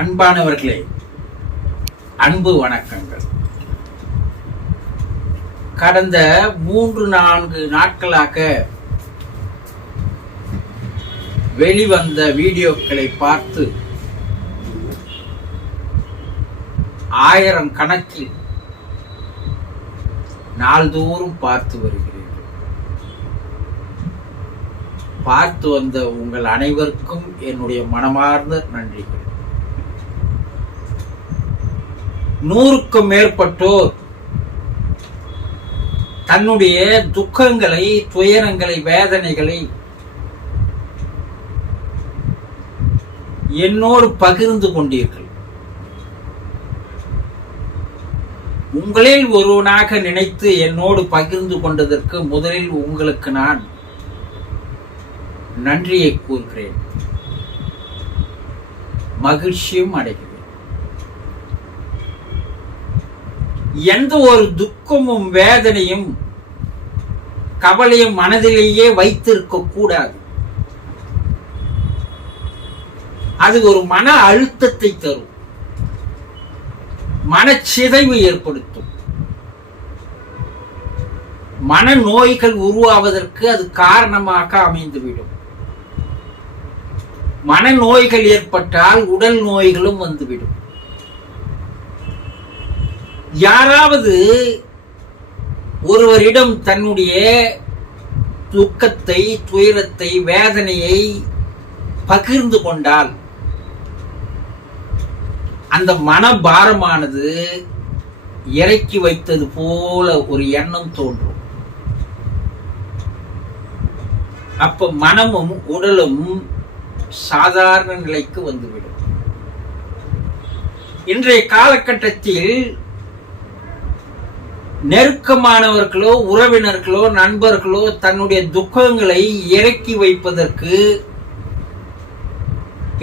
அன்பானவர்களே அன்பு வணக்கங்கள். கடந்த மூன்று நான்கு நாட்களாக வெளிவந்த வீடியோக்களை பார்த்து ஆயிரம் கணக்கில் நாள்தோறும் பார்த்து வருகிறீர்கள். பார்த்து வந்த உங்கள் அனைவருக்கும் என்னுடைய மனமார்ந்த நன்றிகள். நூறுக்கும் மேற்பட்டோர் தன்னுடைய துக்கங்களை துயரங்களை வேதனைகளை என்னோடு பகிர்ந்து கொண்டீர்கள். உங்களில் ஒருவனாக நினைத்து என்னோடு பகிர்ந்து கொண்டதற்கு முதலில் உங்களுக்கு நான் நன்றியை கூறுகிறேன். மகிழ்ச்சியும் அடைகிறேன். எந்த ஒரு துக்கமும் வேதனையும் கவலையும் மனதிலேயே வைத்திருக்க கூடாது. அது ஒரு மன அழுத்தத்தை தரும். மனச்சிதைவு ஏற்படுத்தும். மன நோய்கள் உருவாவதற்கு அது காரணமாக அமைந்துவிடும். மனநோய்கள் ஏற்பட்டால் உடல் நோய்களும் வந்துவிடும். யாராவது ஒருவரிடம் தன்னுடைய துக்கத்தை துயரத்தை வேதனையை பகிர்ந்து கொண்டால் அந்த மனபாரமானது இறக்கி வைத்தது போல ஒரு எண்ணம் தோன்றும். அப்ப மனமும் உடலும் சாதாரண நிலைக்கு வந்துவிடும். இன்றைய காலகட்டத்தில் நெருக்கமானவர்களோ உறவினர்களோ நண்பர்களோ தன்னுடைய துக்கங்களை இறக்கி வைப்பதற்கு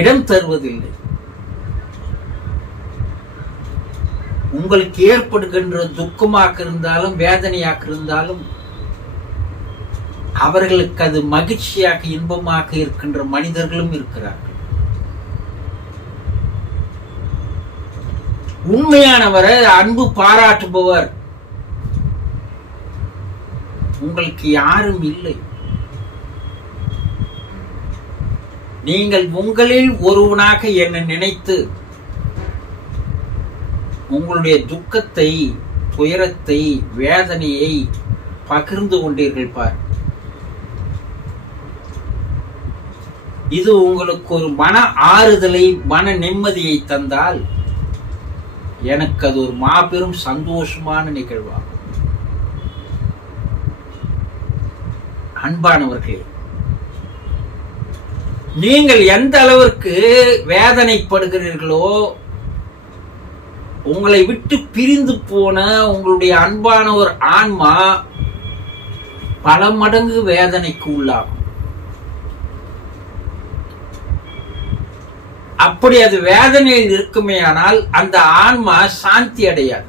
இடம் தருவதில்லை. உங்களுக்கு ஏற்படுகின்ற துக்கமாக இருந்தாலும் வேதனையாக இருந்தாலும் அவர்களுக்கு அது மகிழ்ச்சியாக இன்பமாக இருக்கின்ற மனிதர்களும் இருக்கிறார்கள். உண்மையானவரை அன்பு பாராட்டுபவர். உங்களுக்கு யாரும் இல்லை. நீங்கள் உங்களில் ஒருவனாக என்னை நினைத்து உங்களுடைய துக்கத்தை துயரத்தை வேதனையை பகிர்ந்து கொண்டீர்கள் பார். இது உங்களுக்கு ஒரு மன ஆறுதலை மன நிம்மதியை தந்தால் எனக்கு அது ஒரு மாபெரும் சந்தோஷமான நிகழ்வாகும் அன்பானவர்களே நீங்கள் எந்த அளவிற்கு வேதனைப்படுகிறீர்களோ உங்களை விட்டு பிரிந்து போன உங்களுடைய அன்பான ஒரு ஆன்மா பல மடங்கு வேதனைக்கு உள்ளாகும். அப்படி அது வேதனையில் இருக்குமே ஆனால் அந்த ஆன்மா சாந்தி அடையாது.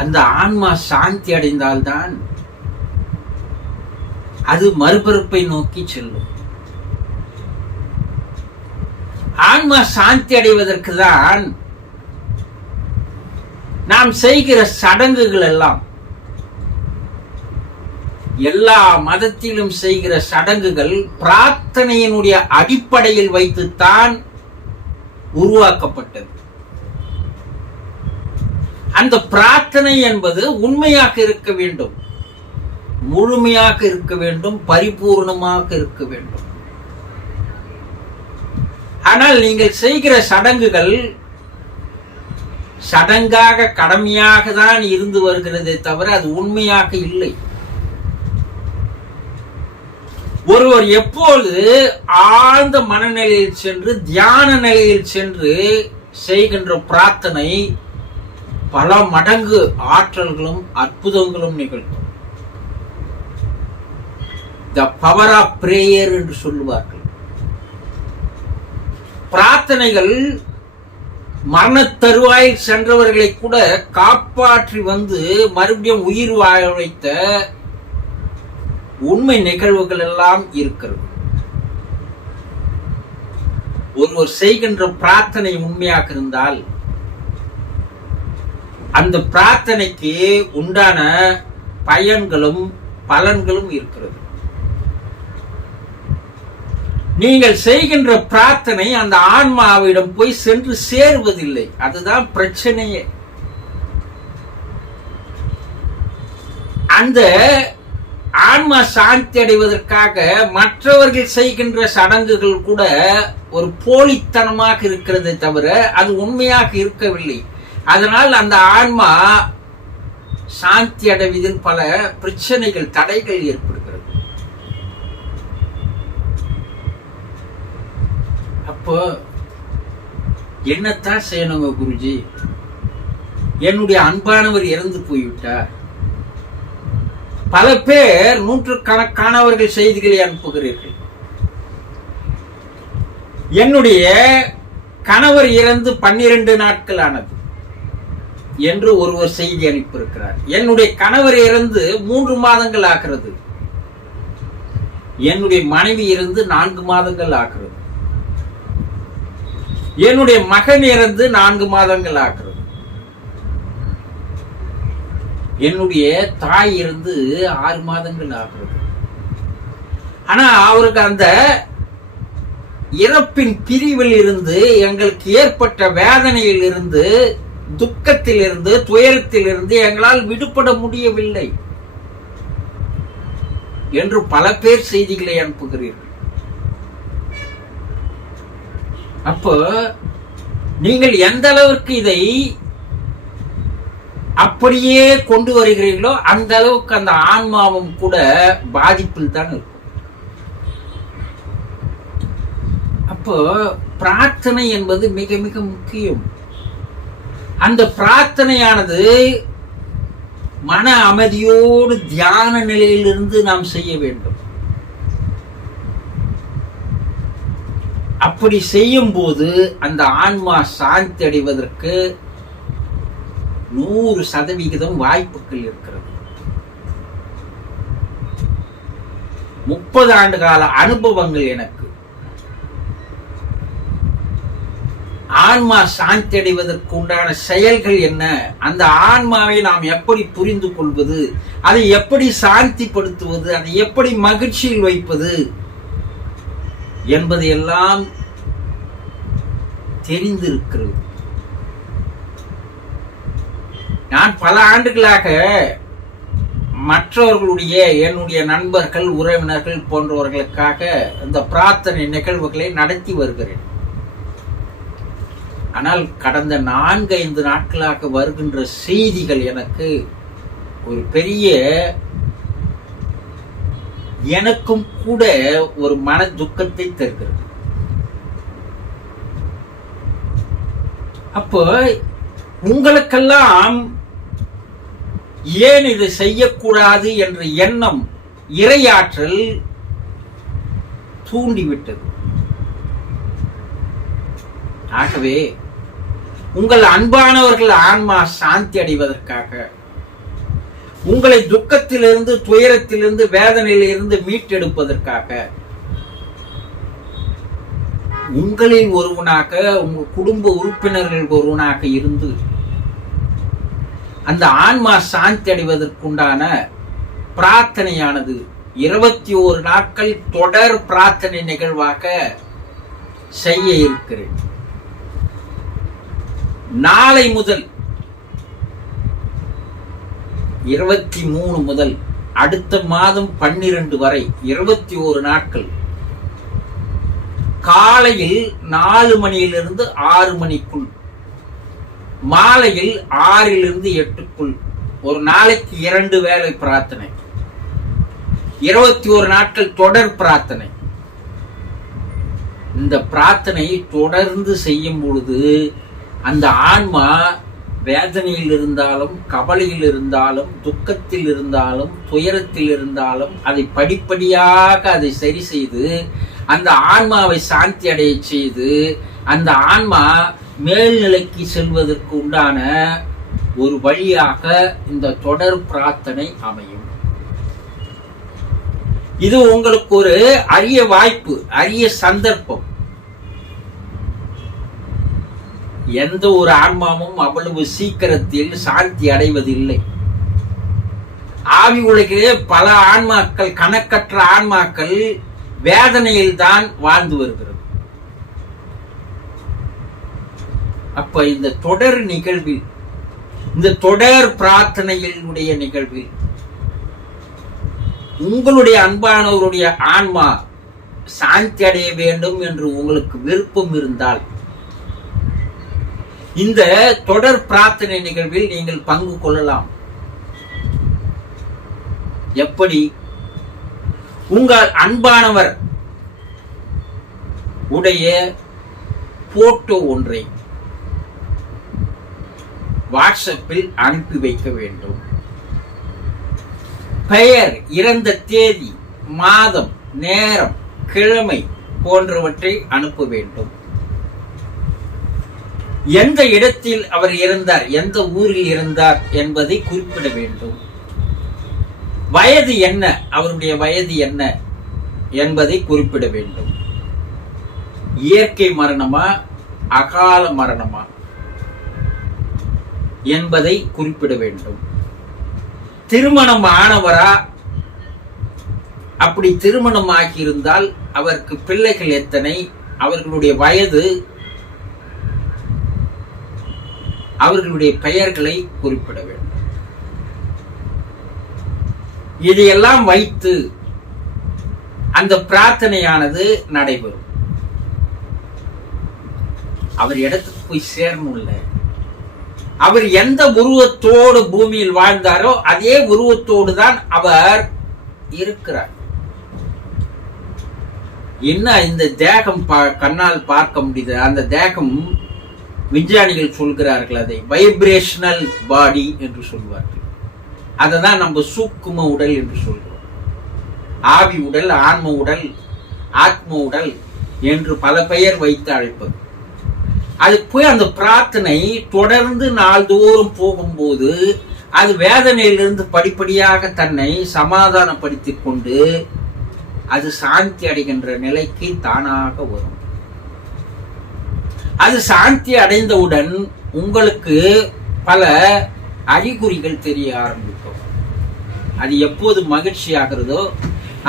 அந்த ஆன்மா சாந்தி அடைந்தால்தான் அது மறுபிறப்பை நோக்கி செல்லும். ஆன்மா சாந்தி அடைவதற்கு தான் நாம் செய்கிற சடங்குகள் எல்லாம் எல்லா மதத்திலும் செய்கிற சடங்குகள் பிரார்த்தனையினுடைய அடிப்படையில் வைத்துத்தான் உருவாக்கப்பட்டது. அந்த பிரார்த்தனை என்பது உண்மையாக இருக்க வேண்டும். முழுமையாக இருக்க வேண்டும் பரிபூர்ணமாக இருக்க வேண்டும். ஆனால் நீங்கள் செய்கிற சடங்குகள் சடங்காக கடமையாக தான் இருந்து வருகிறதே தவிர அது உண்மையாக இல்லை. ஒருவர் எப்பொழுது ஆழ்ந்த மனநிலையில் சென்று தியான நிலையில் சென்று செய்கின்ற பிரார்த்தனை பல மடங்கு ஆற்றல்களும் அற்புதங்களும் நிகழ்த்தும். த பவர் ஆஃப் பிரேயர் என்று சொல்லுவார்கள். பிரார்த்தனைகள் மரண தருவாயில் சென்றவர்களை கூட காப்பாற்றி வந்து மறுபடியும் உயிர் வாழ வைத்த உண்மை நிகழ்வுகள் எல்லாம் இருக்கிறது. ஒருவர் செய்கின்ற பிரார்த்தனை உண்மையாக இருந்தால் அந்த பிரார்த்தனைக்கு உண்டான பயன்களும் பலன்களும் இருக்கிறது. நீங்கள் செய்கின்ற பிரார்த்தனை அந்த ஆன்மாவிடம் போய் சென்று சேருவதில்லை. அதுதான் பிரச்சனையே. அந்த ஆன்மா சாந்தி அடைவதற்காக மற்றவர்கள் செய்கின்ற சடங்குகள் கூட ஒரு போலித்தனமாக இருக்கிறதே தவிர அது உண்மையாக இருக்கவில்லை. அதனால் அந்த ஆன்மா சாந்தி அடைவதில் பல பிரச்சனைகள் தடைகள் ஏற்படுகிறது. அப்போ என்னத்தான் செய்யணுங்க குருஜி? என்னுடைய அன்பானவர் இறந்து போய்விட்டார். பல பேர் நூற்றுக்கணக்கானவர்கள் செய்திகளை அனுப்புகிறீர்கள். என்னுடைய கணவர் இறந்து பன்னிரண்டு நாட்கள் ஆனது. என்று ஒருவர் செய்தி அனுப்பியிருக்கிறார். என்னுடைய கணவர் இறந்து மூன்று மாதங்கள் ஆகிறது. என்னுடைய மனைவி இருந்து நான்கு மாதங்கள் ஆகிறது. என்னுடைய மகன் இருந்து நான்கு மாதங்கள் ஆகிறது. என்னுடைய தாய் இருந்து ஆறு மாதங்கள் ஆகிறது. ஆனா அவருக்கு அந்த இறப்பின் பிரிவில் இருந்து எங்களுக்கு ஏற்பட்ட வேதனையில் இருந்து துக்கத்தில் இருந்து துயரத்தில் இருந்து எங்களால் விடுபட முடியவில்லை. என்று பல பேர் செய்திகளை அனுப்புகிறீர்கள். அப்போ நீங்கள் எந்த அளவிற்கு இதை அப்படியே கொண்டு வருகிறீர்களோ அந்த அளவுக்கு அந்த ஆன்மாவும் கூட பாதிப்பில் தான் இருக்கும். அப்போ பிரார்த்தனை என்பது மிக மிக முக்கியம். அந்த பிரார்த்தனையானது மன அமைதியோடு தியான நிலையிலிருந்து நாம் செய்ய வேண்டும். அப்படி செய்யும் போது அந்த ஆன்மா சாந்தி அடைவதற்கு நூறு சதவிகிதம் வாய்ப்புகள் இருக்கிறது. முப்பது ஆண்டு கால அனுபவங்கள் எனக்கு. ஆன்மா சாந்தி அடைவதற்கு உண்டான செயல்கள் என்ன? அந்த ஆன்மாவை நாம் எப்படி புரிந்து கொள்வது? அதை எப்படி சாந்திப்படுத்துவது? அதை எப்படி மகிழ்ச்சியில் வைப்பது? என்பது எல்லாம் தெரிந்திருக்கிறது. நான் பல ஆண்டுகளாக மற்றவர்களுடைய என்னுடைய நண்பர்கள் உறவினர்கள் போன்றவர்களுக்காக இந்த பிரார்த்தனை நிகழ்வுகளை நடத்தி வருகிறேன். ஆனால் கடந்த நான்கு ஐந்து நாட்களாக வருகின்ற செய்திகள் எனக்கு ஒரு பெரிய எனக்கும் கூட ஒரு மன துக்கத்தை தருகிறது. அப்போ உங்களுக்கெல்லாம் ஏன் இது செய்யக்கூடாது என்ற எண்ணம் இரையாற்றல் தூண்டிவிட்டது. ஆகவே உங்கள் அன்பானவர்கள் ஆன்மா சாந்தி அடைவதற்காக உங்களை துக்கத்திலிருந்து துயரத்திலிருந்து வேதனையிலிருந்து மீட்டெடுப்பதற்காக உங்களில் ஒருவனாக உங்கள் குடும்ப உறுப்பினர்கள் ஒருவனாக இருந்து அந்த ஆன்மா சாந்தி அடைவதற்குண்டான பிரார்த்தனையானது இருபத்தி ஓரு நாட்கள் தொடர் பிரார்த்தனை நிகழ்வாக செய்ய இருக்கிறேன். நாளை முதல் இருபத்தி மூணு முதல் அடுத்த மாதம் பன்னிரண்டு வரை இருபத்தி ஓரு நாட்கள். காலையில் நாலு மணியிலிருந்து ஆறு மணிக்குள் மாலையில் ஆறிலிருந்து எட்டுக்குள் ஒரு நாளைக்கு இரண்டு வேளை பிரார்த்தனை. இருபத்தி ஒரு நாட்கள் தொடர் பிரார்த்தனை. இந்த பிரார்த்தனை தொடர்ந்து செய்யும் பொழுது அந்த ஆன்மா வேதனையில் இருந்தாலும் கவலையில் இருந்தாலும் துக்கத்தில் இருந்தாலும் துயரத்தில் இருந்தாலும் அதை படிப்படியாக அதை சரி செய்து அந்த ஆன்மாவை சாந்தி அடைய செய்து அந்த ஆன்மா மேல்நிலைக்கு செல்வதற்கு உண்டான ஒரு வழியாக இந்த தொடர் பிரார்த்தனை அமையும். இது உங்களுக்கு ஒரு அரிய வாய்ப்பு அரிய சந்தர்ப்பம். எந்த ஒரு ஆன்மாவும் அவ்வளவு சீக்கிரத்தில் சாந்தி அடைவதில்லை. ஆவி உலகிலே பல ஆன்மாக்கள் கணக்கற்ற ஆன்மாக்கள் வேதனையில் தான் வாழ்ந்து வருகிறது. அப்ப இந்த தொடர் நிகழ்வில் இந்த தொடர் பிரார்த்தனையினுடைய நிகழ்வில் உங்களுடைய அன்பானவருடைய ஆன்மா சாந்தி அடைய வேண்டும் என்று உங்களுக்கு விருப்பம் இருந்தால் இந்த தொடர் பிரார்த்தனை நிகழ்வில் நீங்கள் பங்கு கொள்ளலாம். எப்படி? உங்கள் அன்பானவர் உடைய போட்டோ ஒன்றை வாட்ஸ்அப்பில் அனுப்பி வைக்க வேண்டும். பெயர் இறந்த தேதி மாதம் நேரம் கிழமை போன்றவற்றை அனுப்ப வேண்டும். எந்த இடத்தில் அவர் இருந்தார் எந்த ஊரில் இருந்தார் என்பதை குறிப்பிட வேண்டும். வயது என்ன அவருடைய வயது என்ன என்பதை குறிப்பிட வேண்டும். இயற்கை மரணமா அகால மரணமா என்பதை குறிப்பிட வேண்டும். திருமணம் ஆனவரா அப்படி திருமணம் ஆகியிருந்தால் அவருக்கு பிள்ளைகள் எத்தனை அவர்களுடைய வயது அவர்களுடைய பெயர்களை குறிப்பிட வேண்டும். இதையெல்லாம் வைத்து அந்த பிரார்த்தனையானது நடைபெறும். அவர் இடத்துக்கு போய் சேரணும்ல அவர் எந்த உருவத்தோடு பூமியில் வாழ்ந்தாரோ அதே உருவத்தோடு தான் அவர் இருக்கிறார். என்ன இந்த தேகம் பா- கண்ணால் பார்க்க முடியுது? அந்த தேகம் விஞ்ஞானிகள் சொல்கிறார்கள் அதை வைப்ரேஷனல் பாடி என்று சொல்வார்கள். அதை தான் நம்ம சூக்கும உடல் என்று சொல்கிறோம். ஆவி உடல் ஆன்ம உடல் ஆத்ம உடல் என்று பல பெயர் வைத்து அழைப்பது. அது போய் அந்த பிரார்த்தனை தொடர்ந்து நாள்தோறும் போகும்போது அது வேதனையிலிருந்து படிப்படியாக தன்னை சமாதானப்படுத்திக் கொண்டு அது சாந்தி அடைகின்ற நிலைக்கு தானாக வரும். அது சாந்தி அடைந்தவுடன் உங்களுக்கு பல அறிகுறிகள் தெரிய ஆரம்பிக்கும். அது எப்போது மகிழ்ச்சி ஆகிறதோ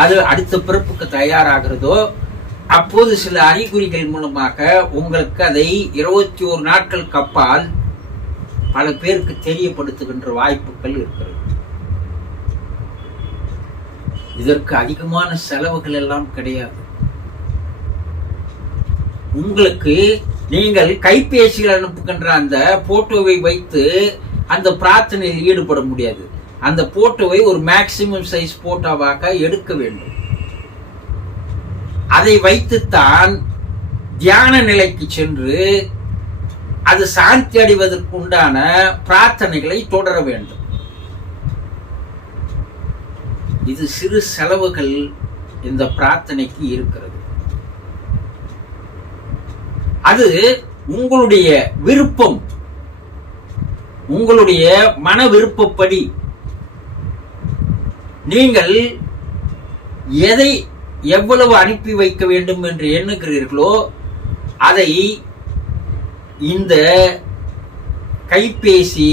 அது அடுத்த பிறப்புக்கு தயாராகிறதோ அப்போது சில அறிகுறிகள் மூலமாக உங்களுக்கு அதை இருபத்தி ஒரு நாட்களுக்கு அப்பால் பல பேருக்கு தெரியப்படுத்துகின்ற வாய்ப்புகள் இருக்கிறது. இதற்கு அதிகமான செலவுகள் எல்லாம் கிடையாது. உங்களுக்கு நீங்கள் கைபேசியில் அனுப்புகின்ற அந்த போட்டோவை வைத்து அந்த பிரார்த்தனையில் ஈடுபட முடியாது. அந்த போட்டோவை ஒரு மேக்சிமம் சைஸ் போட்டோவாக எடுக்க வேண்டும். அதை வைத்துத்தான் தியான நிலைக்கு சென்று அது சாந்தி அடைவதற்குண்டான பிரார்த்தனைகளை தொடர வேண்டும். இது சிறு செலவுகள் இந்த பிரார்த்தனைக்கு இருக்கிறது. அது உங்களுடைய விருப்பம். உங்களுடைய மன விருப்பப்படி. நீங்கள் எதை எவ்வளவு அனுப்பி வைக்க வேண்டும் என்று எண்ணுகிறீர்களோ அதை இந்த கைபேசி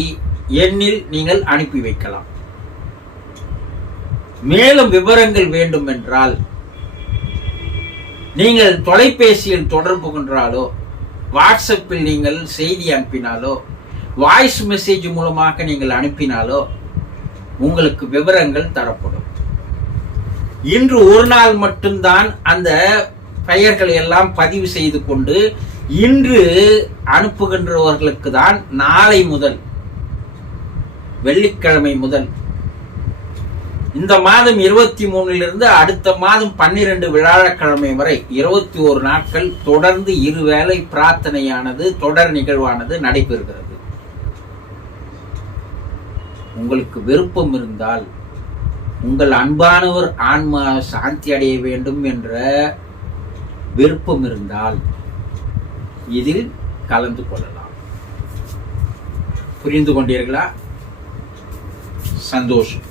எண்ணில் நீங்கள் அனுப்பி வைக்கலாம். மேலும் விவரங்கள் வேண்டும் என்றால் நீங்கள் தொலைபேசியில் தொடர்பு கொண்டாலோ வாட்ஸ்அப்பில் நீங்கள் செய்தி அனுப்பினாலோ வாய்ஸ் மெசேஜ் மூலமாக நீங்கள் அனுப்பினாலோ உங்களுக்கு விவரங்கள் தரப்படும். இன்று ஒரு நாள் மட்டும்தான் அந்த பெயர்களை எல்லாம் பதிவு செய்து கொண்டு இன்று அனுப்புகின்றவர்களுக்கு தான் நாளை முதல் வெள்ளிக்கிழமை முதல் இந்த மாதம் இருபத்தி மூணிலிருந்து அடுத்த மாதம் பன்னிரண்டு விழாழக்கிழமை வரை இருபத்தி ஒரு நாட்கள் தொடர்ந்து இருவேளை பிரார்த்தனையானது தொடர் நிகழ்வானது நடைபெறுகிறது. உங்களுக்கு விருப்பம் இருந்தால் உங்கள் அன்பானவர் ஆன்மா சாந்தி அடைய வேண்டும் என்ற விருப்பம் இருந்தால் இதில் கலந்து கொள்ளலாம். புரிந்து கொண்டீர்களா? சந்தோஷம்.